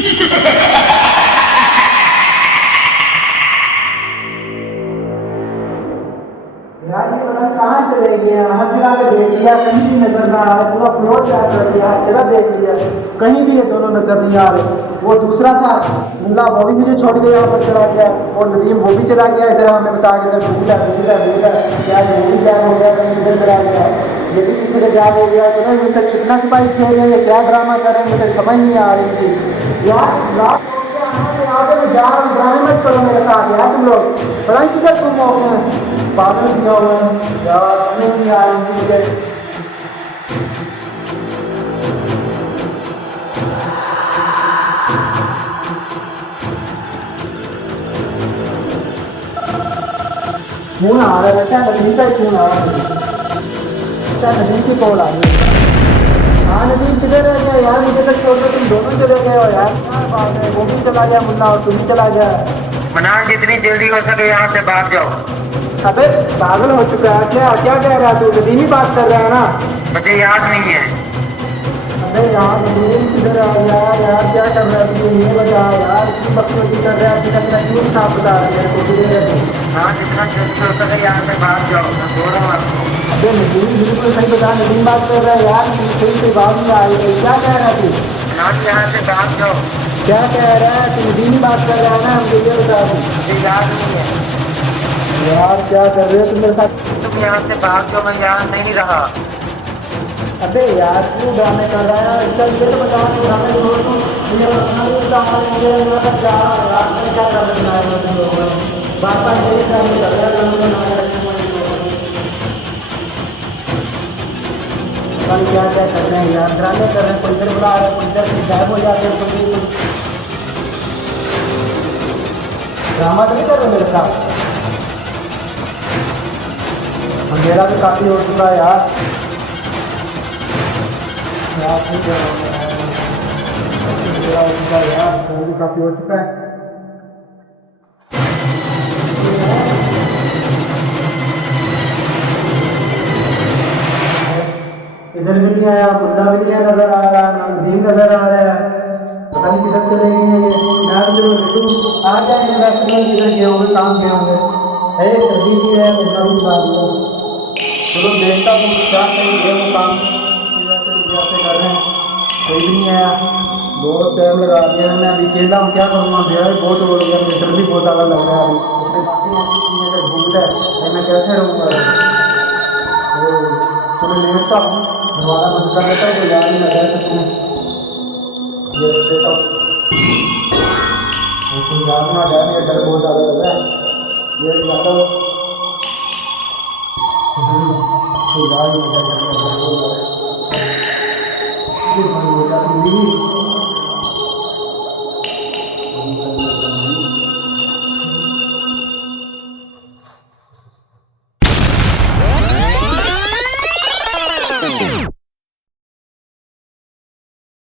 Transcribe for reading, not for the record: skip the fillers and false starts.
यार ये पता नहीं कहाँ चले गए हैं, हर जगह पे देख लिया, कहीं भी नजर ना आ रहे, पूरा फ्लोर चेक कर लिया, हर जगह देख लिया, कहीं भी ये दोनों नजर नहीं आ रहे। वो दूसरा था मुल्ला, वो भी मुझे छोड़ के यहाँ पर चला गया, और नदीम वो भी चला गया इधर, हमें बता के इधर भूल है भूल है भूल है, क्या ये भी क्या हो गया, कहीं इधर चला गया, ये भी किसी का क्या हो गया। तो ना ये सब छिपना छिपाई खेल रहे हैं, क्या ड्रामा कर रहे हैं, मुझे समझ नहीं आ रही थी यार। ड्रामे मत करो मेरे साथ यार, तुम लोग पता नहीं किधर तुम हो गए हैं, पागल किया हुआ है यार, समझ नहीं आ रही थी मुझे। फोन आ रहा है, क्या नदीम का ही फोन आ रहा है, क्या नदीम की कॉल आ रही है। हाँ नदीम किधर रह गया यार, मुझे तक छोड़ कर तुम दोनों चले गए हो यार, क्या बात है, वो भी चला गया मुन्ना और तुम भी चला गया। मनान जितनी जल्दी हो सके यहाँ से भाग जाओ। अबे पागल हो चुका है क्या, क्या कह रहा है तू, नदीम ही बात कर रहा है ना। मुझे याद नहीं है। अबे यार नदीम किधर आ गया यार, क्या कर रहा है तू, ये बता यार, इतनी बकचोदी कर रहा है, अभी तक मैं क्यों साफ बता रहा है मेरे को, किधर है तू। हाँ जितना जल्दी हो सके यहाँ से भाग जाओ, मैं बोल रहा हूँ आपको। अबे नदीम बिल्कुल सही बता, नदीम बात कर रहा है यार, सही से बात नहीं आ रही है, क्या कह रहा है तू। मनान यहाँ से भाग जाओ। क्या कह रहा है तू, नदीम ही बात कर रहा है ना, मुझे ये बता दी। मुझे याद नहीं है। यार क्या कर रहे हो तुम मेरे साथ। तुम यहाँ से भाग जाओ, मैं यहाँ नहीं रहा। अबे यार क्यों ड्रामे कर रहा है, इसका ये तो बता तू, ड्रामे छोड़ तू, मुझे अपना भी बता, मुझे यहाँ तक जा रहा है यार, मैं क्या कर रहा है तुम लोगों ने, बात बात यही ड्रामे कर रहा है, लोगों ने नाम रखने वाले लोगों ने। पता नहीं क्या क्या कर रहे हैं यार, ड्रामे कर रहे हैं, कोई इधर बुला रहा है, कोई इधर से गायब हो जाते हैं, कोई ड्रामा तो नहीं कर रहे मेरे साथ। अंधेरा भी काफ़ी हो चुका है यार, रात में क्या हो रहा है, अंधेरा हो चुका है यार, अंधेरा भी काफ़ी हो चुका है। इधर भी नहीं आया, मुल्ला भी नहीं नजर आ रहा, ना नदीम नजर आ रहा है, पता नहीं किधर चले गए हैं ये। मैं तो चलो बिल्कुल आ जाएंगे, वैसे नहीं किधर गए होंगे, काम गए होंगे, है सर्दी भी है, मुल्ला भी बुला दिया। चलो देखता हूँ क्या करेंगे वो काम, वैसे जैसे कर रहे हैं, कोई भी नहीं आया, बहुत टाइम लगा दिया है, मैं अभी अकेला हूँ, क्या करूँगा, मेरा भी बहुत हो गया, मुझे डर भी बहुत ज़्यादा लग रहा है अभी, उसमें बातें हैं कि अगर भूल है तो मैं कैसे रहूँगा। तो चलो लेता हूँ, दरवाज़ा बंद कर देता हूँ, तो याद नहीं लगा सकूँ, ये रख देता हूँ, तो कोई याद ना जाए, मेरा डर बहुत ज़्यादा लग रहा है, ये ज़्यादा कोई याद नहीं लगा, डर बहुत ज़्यादा है, ये बंद हो जाती हुई।